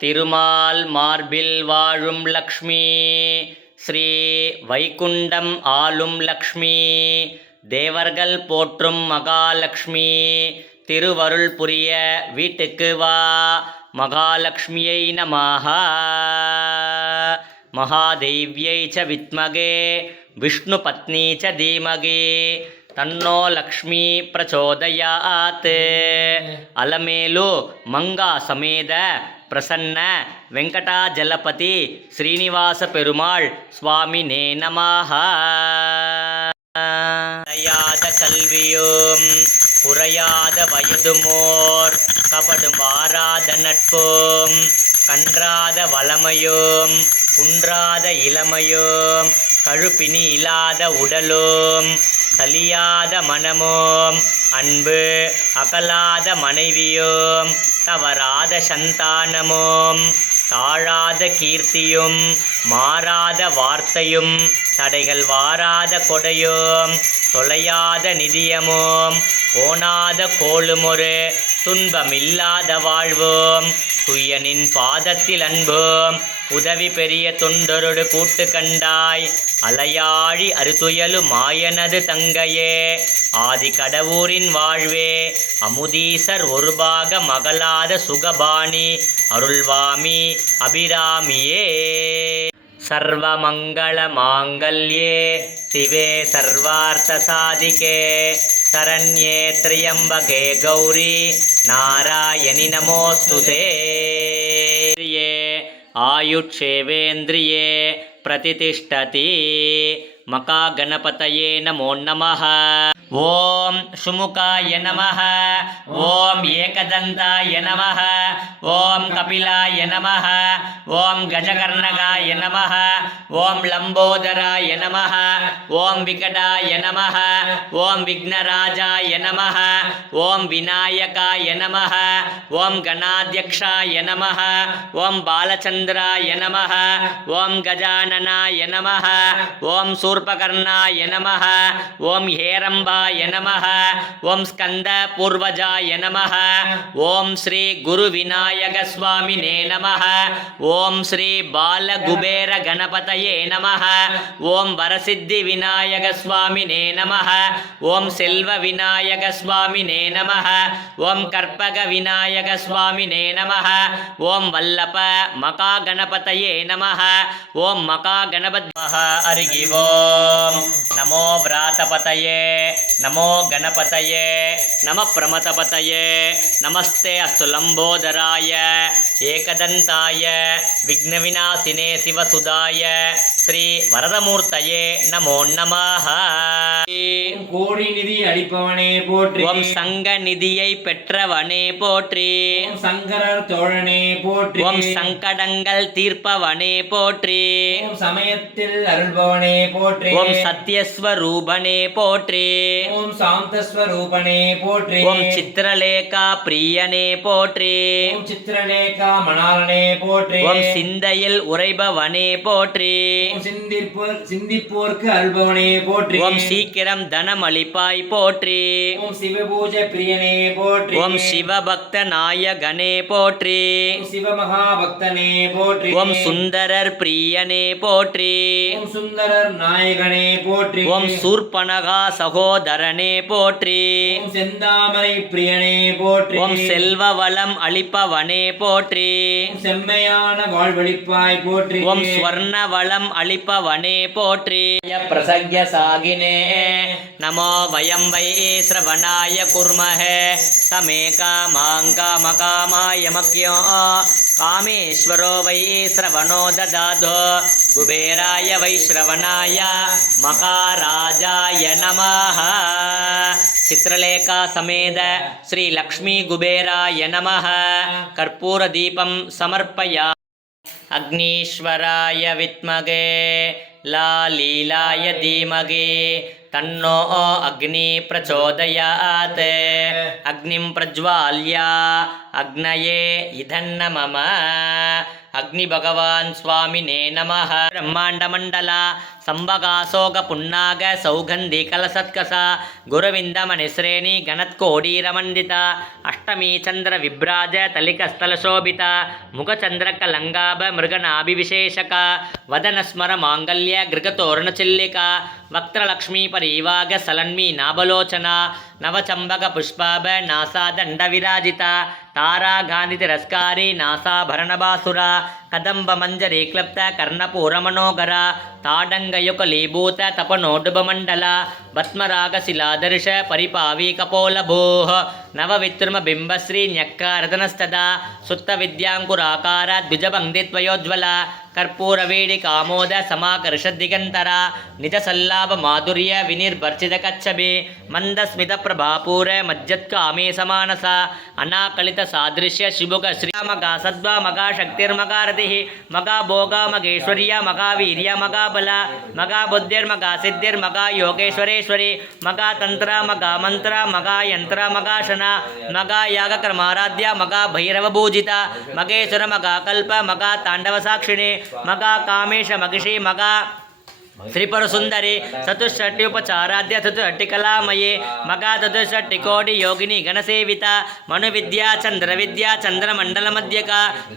திருமால் மார்பில் வாழும் லக்ஷ்மி, ஸ்ரீ வைகுண்டம் ஆளும் லக்ஷ்மி, தேவர்கள் போற்றும் மகாலட்சுமி, திருவருள் புரிய வீட்டுக்கு வா. மகாலட்சுமியை நமஹ. மகாதேவ்யை ச வித்மகே விஷ்ணு பத்னி ச தீமகி தன்னோ லக்ஷ்மி பிரச்சோதயாத். அலமேலு மங்கா சமேத பிரசன்ன வெங்கடாஜலபதி ஸ்ரீனிவாச பெருமாள் சுவாமினே நமஹ. குறையாத கல்வியும் குறையாத வயதுமோர் கபடு மாறாத நட்பும் கன்றாத வளமையும் குன்றாத இளமையும் கழுப்பினி இல்லாத உடலும் கலியாத மனமும் அன்பு அகலாத மனைவியும் தவறாத சந்தானமும் தாழாத கீர்த்தியும் மாறாத வார்த்தையும் தடைகள் வாராத கொடையும் தொலையாத நிதியமும் கோணாத கோளுமொரு துன்பமில்லாத வாழ்வும் துய்யனின் பாதத்தில் அன்பும் உதவி பெரிய தொண்டரொடு கூட்டு கண்டாய் அலையாழி அறுதுயலு மாயனது தங்கையே ஆதி கடவுரின் வாழ்வே அமுதீசர் ஒருபாக மகளாத சுகபாணி அருள்வாமி அபிராமியே. சர்வமங்கள மாங்கல்யே சிவே சர்வார்த்த சாதிகே சரண்யே த்ரியம்பகே கௌரி நாராயணி நமோஸ்துதே. ஆயுட்சேவேந்திரியே பிரதிதிஷ்டதி. மகாகணபதயே நமோ நமः. ஓம் சுமுகாய நமः. ஓம் ஏகதந்தாய நமः. ஓம் கபிலாய நமः. ஓம் கஜகர்ணகாய நமः. ஓம் லம்போதராய நமः. ஓம் விகடாய நமः. ஓம் விக்னராஜாய நமः. ஓம் விநாயகாய நமः. ஓம் கணாத்யக்ஷாய நமः. ஓம் பாலச்சந்திராய நமः. ஓம் கஜானனாய நமः. ஓம் சூர்பகர்ணாய நமः. ஓம் ஹேரம்பாய நமः. ஓம் ஸ்கந்த பூர்வஜாய நமः. ஓம் ஸ்ரீ குரு விநாயக சுவாமினே நமः. ஓம் ஸ்ரீ பால குபேர கணபதயே நமः. ஓம் வரசித்தி விநாயக சுவாமினே நமः. ஓம் செல்வ விநாயக சுவாமினே நமः. ஓம் கற்பக விநாயக சுவாமினே நமः. ஓம் வல்லப மகா கணபதயே நமः. ஓம் மகா கணபத் அருகி ஓம் நமோ விராதபதயே நமோ கணபதயே நம பிரமதபதயே நமஸ்தே அஸ்து லம்போதராய ஏகதந்தாய விக்னவிநாசினே சிவசுதாய ஸ்ரீ வரதமூர்த்தயே நமோ நமஹ. கோடி நிதி அளிப்பவனே போற்றி. ஓம் சங்க நிதியை பெற்றவனே போற்றி. ஓம் சங்கரர் தோழனே போற்றி. ஓம் சங்கடங்கள் தீர்ப்பவனே போற்றி. ஓம் சமயத்தில் அருள்பவனே போற்றி. ஓம் சத்யஸ்வரூபனே போற்றி. ஓம் சாந்தஸ்வரூபனே போற்றி. ஓம் சித்திரலேகா பிரியனே போற்றி. ஓம் சித்திரலேகா மணாலனே போற்றி. ஓம் சிந்தையில் உரைபவனே போற்றி. ஓம் சிந்திப்போர்க்கு அருள்பவனே போற்றி. ஓம் சீக்கிரம் தனமளிப்பாய் போற்றி. ஓம் சிவபூஜை பிரியனே போற்றி. ஓம் சிவபக்த நாயகனே போற்றி. ஓம் சிவமகாபக்தனே போற்றி. ஓம் சுந்தரர் பிரியனே போற்றி. ஓம் சுந்தரர் நாயகனே போற்றி. ஓம் சூர்பனகா சகோதரனே போற்றி. ஓம் செந்தாமரை பிரியனே போற்றி. ஓம் செல்வ வளம் அளிப்பவனே போற்றி. ஓம் செம்மையான வாழ்வழிப்பாய் போற்றி. ஓம் ஸ்வர்ண வளம் அளிப்பவனே போற்றி. பிரசக்ய சாகினே நமோ வயம் வை ஸ்ரவணாய குர்மஹே சமே காமாங்காமகாமாய மக்யோ காமேஸ்வரோ வை ஸ்ரவணோ ததாதோ குபேராய வை ஸ்ரவணாய மகாராஜாய நமஹ. சித்திரலேகா சமேத ஸ்ரீ லக்ஷ்மி குபேராய நமஹ. கற்பூர தீபம் சமர்ப்பயா. அக்னீஸ்வராய வித்மகே லாலீலாய தீமகி தன்னோ அக்னி பிரச்சோதயாத். அக்னிம் பிரஜ்வால்ய अग्नये इदन्न मम अग्नि भगवान् स्वामिने नमः ब्रह्माण्डमण्डल संभगासोग पुन्नाग सौगन्धि कलसत्कस गुरुविन्दमणिश्रेणी गणत्कोडीरमण्डित अष्टमी चन्द्र विभ्राज तलिकस्थलशोभित मुखचन्द्रकलङ्गाभ मृगनाभिविशेषक वदनस्मर माङ्गल्य गृगतोरणचिल्लिक वक्त्रलक्ष्मी परिवाग सलन्मी नाभलोचना नवचम्बक पुष्पाभ नासादण्ड विराजित तारा गान्धि तिरस्कारी नासाभरणबासुर कदम्ब मंजरी क्लप्त कर्णपूर मनोगर ताडंगयुकलीभूत तपनोडुबमण्डल भस्मराग शिलादर्श परिपावी कपोलभूः नवविद्रुम बिंबश्री न्यक्कारतनस्तदा सुत्त विद्यांकुराकार द्विजभङ्गित्वयोज्ज्वल कर्पूरवेणि कामोद समाकर्ष दिगंतर निज सल्लाभ माधुर्य विनिर्भर्चित कच्छबि मंदस्मित प्रभापूर मज्जत्कामे समानस अनाकलित सादृश्य शिबुक श्रीमगा सद्वा मगा शक्तिर्मगारतिः मगा भोगा मगेश्वर्य मगा वीर्य मगा बल मगा बुद्धिर्मगा सिद्धिर्मगा योगेश्वरेश्वरी मगा तंत्र मगा मंत्र मगा यंत्र मगाशन मगा यागकर्माराध्य मगा भैरव पूजित मगेश्वर मगा कल्प मगा तांडव साक्षिणी मगा कामेश मगिषी मगा श्रीपर सुंदरी चतुष्षट्युपचाराध्य चतुष्षट्टिकलामये मगा चतुष्षट्टिकोटि योगिनी गणसेविता मनुविद्या चंद्रविद्या चंद्रमंडलमध्यक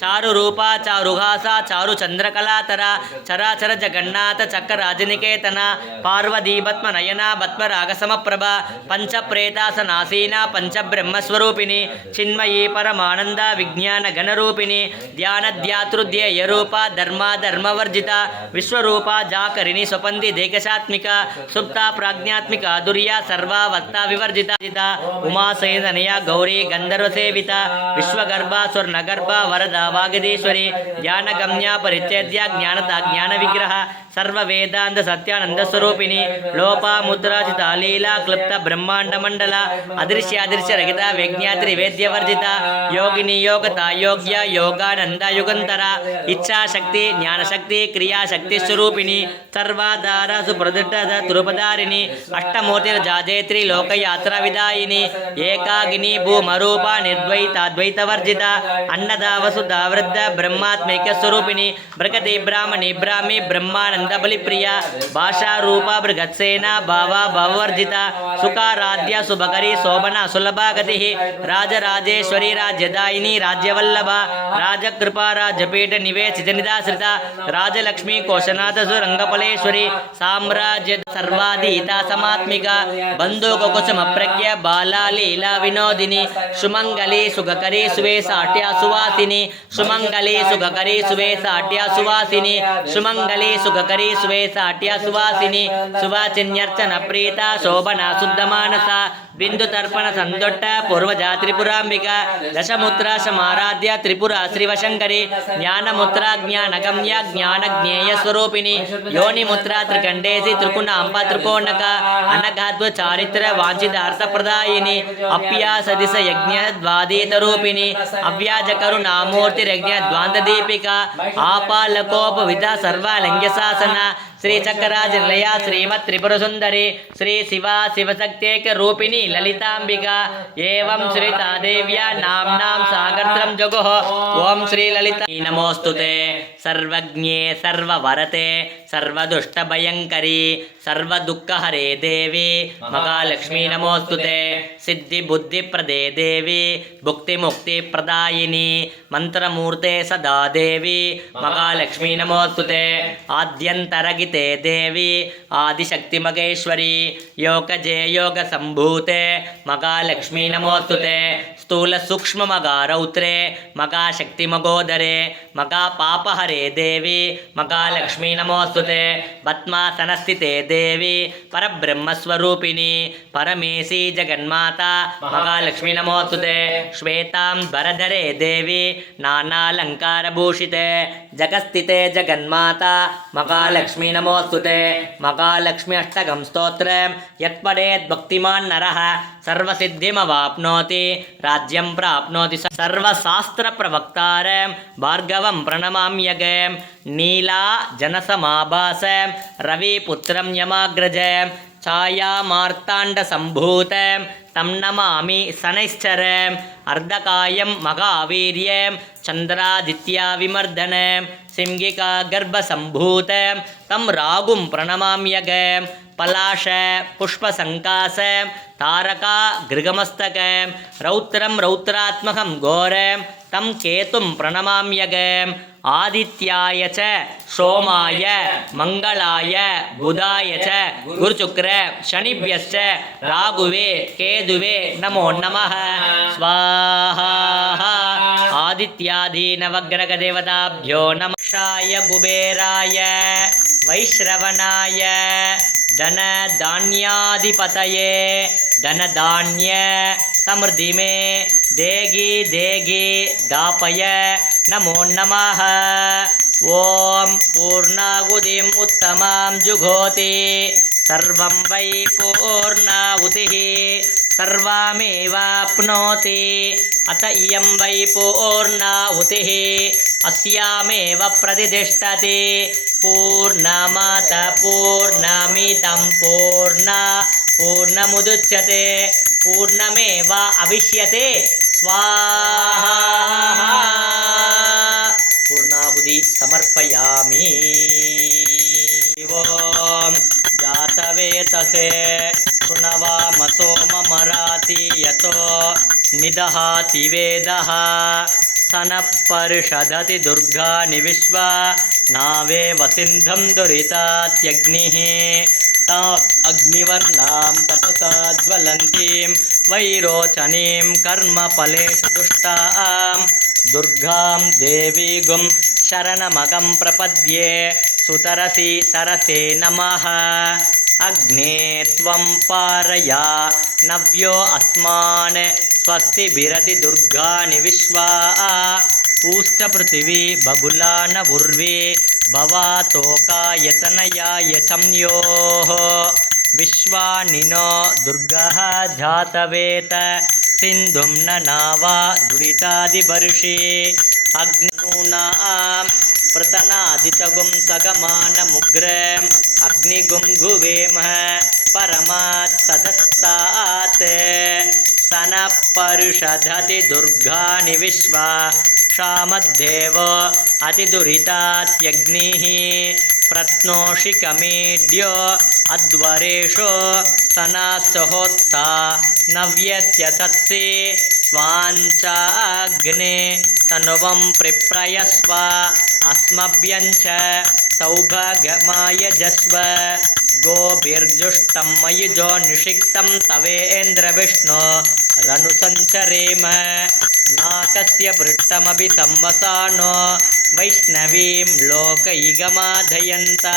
चारु रूपा चारुहासा चारु चंद्रकलातर चराचर जगन्नाथ चक्रराजनिकेतन पार्वती पद्मनयना पद्मरागसमप्रभ पंचप्रेतासनासीना पंचब्रह्मस्वरूपिणी चिन्मयी परमानंद विज्ञान गणरूपिणी ध्यानध्यातृध्येयरूपा धर्माधर्मवर्जिता विश्वरूपा जाकरिणी स्वपंदी देकशात्मिका सुप्ता प्राज्ञात्मिका दुर्या सर्वावस्था विवर्जिता उमा सैदनया गौरी गंधर्व सेविता विश्वगर्भा स्वर्णगर्भा वरदा वागदेश्वरी ज्ञानगम्या परिच्छेद्या ज्ञानता ज्ञान विग्रह सर्व वेदांत सत्यानंद स्वरूपिणी लोपा मुद्राजिता लीला क्लुप्त ब्रह्मांड मंडल अदृश्यादृश्य रहिता विज्ञात्री वेद्यवर्जिता योगिनी योगता योग्य योगानंद युगंतर इच्छा शक्ति ज्ञान शक्ति क्रिया शक्ति स्वरूपिणी सर्वाधार सुप्रदुष्ट तुरुपधारिणी अष्टमूर्तिर्जाजेत्री लोकयात्रा विदायिनी एकागिनी भूमरूपा निर्द्वैताद्वैतवर्जिता अन्नदा वसुधा वृद्ध ब्रह्मात्मिक स्वरूपिणी प्रगति ब्राह्मणी ब्राह्मी ब्रह्मानंद बलिप्रिया भाषा रूपा बृहत्सेना भावा भववर्जिता सुखाराध्य सुभकरी शोभना सुलभा गतिः राजराजेश्वरी राज्यदायिनी राज्यवल्लभ राजकृपा राजपीठ निवेशित निदाश्रिता राजलक्ष्मी कोशनाथ सुरंगफलेश्वरी साम्राज्य सर्वाधीता समात्मिका बंधुकुसुम प्रज्ञ बाला लीला विनोदिनी सुमंगली सुखकरी सुवेशाट्या सुवासिनी सुमंगली सुखकरी सुवेशाट्या सुवासिनी सुमंगली सुखकरी सुवेशाट्या सुवासिनी सुवासिन्यर्चन प्रीता शोभना शुद्धमानसा बिंदु तर्पण संदोट्ट पूर्वजा त्रिपुरांबिका दशमुद्रा समाराध्य त्रिपुरा श्रीवशंकरी ज्ञानमुद्रा ज्ञानगम्य ज्ञानज्ञेय स्वरूपिणी योनिमुद्रा त्रिकंडेसी त्रिपुणांब त्रिकोणक अनघाद्व चारित्र वांछितार्थ प्रदायिनी अप्यासदिश यज्ञ द्वादीत रूपिणी अव्याज करुणामूर्ति यज्ञ द्वांत दीपिका आपालकोपविदा सर्वालंघ्य शासन श्री चक्रराज निलया श्रीमत् त्रिपुर सुंदरी श्री शिवा शिवशक्त्येक रूपिणी ललितांबिका एवं श्रीता देव्या नाम्नां सागरत्रं जगुः ओम श्री ललिता नमोस्तुते सर्वज्ञे सर्ववरते सर्वदुष्टभयंकरी सर्वदुःखहरे देवी महालक्ष्मी नमोस्तुते सिद्धि बुद्धि प्रदे देवी भुक्ति मुक्ति प्रदायिनी मंत्रमूर्ते सदा देवी महालक्ष्मी नमोस्तुते आद्यंतरगिते देवी आदिशक्ति मगेश्वरी योगजे योग संभूते महालक्ष्मी नमोस्तुते स्थूल सूक्ष्म मगारौत्रे मगाशक्ति मगोदरे मगा पापहरे देवी महालक्ष्मी नमोस्तुते पद्मासनस्थिते देवी परब्रह्मस्वरूपिणी परमेशी जगन्माता महालक्ष्मी नमोस्तुते श्वेतांबरधरे देवी नानालंकारभूषिते जगस्थिते जगन्माता महालक्ष्मी नमोस्तुते महालक्ष्मी अष्टकं स्तोत्रं यत्पठेत् भक्तिमान् नरः सर्वसिद्धिमवाप्नोति राज्यं प्राप्नोति सर्वशास्त्रप्रवक्तारं भार्गवं प्रणमाम्यहं नीला जनसमाभासं रविपुत्रं यमाग्रजं छायामार्ताण्डसम्भूतं तं नमामि शनैश्चरम् अर्धकायं महावीर्यं चन्द्रादित्याविमर्दनं सिंहिका गर्भसम्भूतं तं रागुं प्रणमाम्यगं पलाश पुष्पसङ्कासं तारका गृगमस्तकं रौद्रं रौद्रात्मकं घोरं तं केतुं प्रणमाम्यगम् आदित्याय च सोमाय मङ्गलाय बुधाय च गुरुशुक्र शनिभ्यश्च राघुवे केतुवे नमो नमः स्वाहा आदित्यादि नवग्रहदेवताभ्यो नमः क्षाय कुबेराय वैश्रवणाय धनधान्याधिपतये धनधान्य समृद्धि में देगी देगी दापय नमो नमः ओम पूर्णाहुतिम् उत्तमां जुहोति सर्वं वै पूर्णाहुतिः सर्वमेवाप्नोति अत इयं वै पूर्णाहुतिः अस्यामेव प्रतिष्ठति पूर्णमत पूर्णमिदं पूर्णमुदच्यते पूर्णमेव अविष्यते स्वाहा पूर्णाहुति समर्पयामि ओम जातवेतसे शृणवामसो ममराति यतो निदहाति वेदः सनःपरिषदति दुर्गानि विश्वा नावे वसिन्धं दुरितात्यग्निः अग्निवर्णां तपसा ज्वलन्तीं वैरोचनीं कर्मफलेषु तुष्टां दुर्गां देवीगुं शरणमगं प्रपद्ये सुतरसि तरसे नमः अग्ने त्वं पारया नव्यो अस्मान् स्वस्तिभिरति दुर्गानि विश्वा पूश्च पृथिवी बगुला न उर्वी भवातोकायतनयाय संयोः विश्वानिनो दुर्गः जातवेत सिन्धुं न नावा दुरितादिबर्षि अग्नूनां प्रतनादितगुं सगमानमुग्रम् अग्निगुं गुवेमः परमात् सदस्तात् सनःपरिषदति दुर्गानि विश्वा क्षामद्देव अतिदुरितात्यग्निः प्रत्नोषिकमीड्यो अध्वरेषु सनास्तहोत्ता नव्यत्यसत्सि स्वाञ्चाग्ने तनुवं प्रिप्रयस्व अस्मभ्यञ्च सौभागमायजस्व गोभिर्जुष्टं मयुजो निषिक्तं तवेन्द्रविष्णो रनुसञ्चरेम नाकस्य पृष्ठमभि संवसानो वैष्णवीं लोकैगमाधयन्तां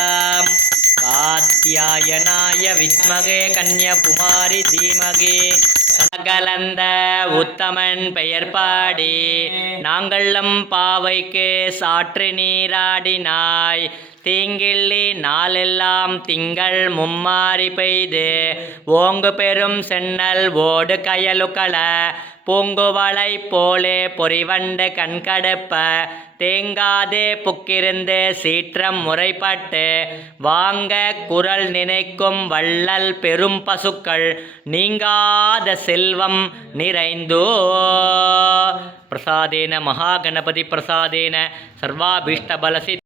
कात्यायनाय विद्महे कन्याकुमारी धीमहि கலந்த உத்தமன் பெயர் பாடி நாங்களும் பாவைக்கு சாற்று நீராடினாய் தீங்கிள்ளி நாளெல்லாம் திங்கள் மும்மாறி பெய்து ஓங்கு பெரும் சென்னல் ஓடு கயலுக்கள பூங்குவளை போலே பொறிவண்டு கண்கடுப்ப தேங்காதே புக்கிருந்து சீற்றம் முறைப்பட்டு வாங்க குரல் நினைக்கும் வள்ளல் பெரும் பசுக்கள் நீங்காத செல்வம் நிறைந்தோ பிரசாதேன மகாகணபதி பிரசாதேன சர்வாபீஷ்டபலசி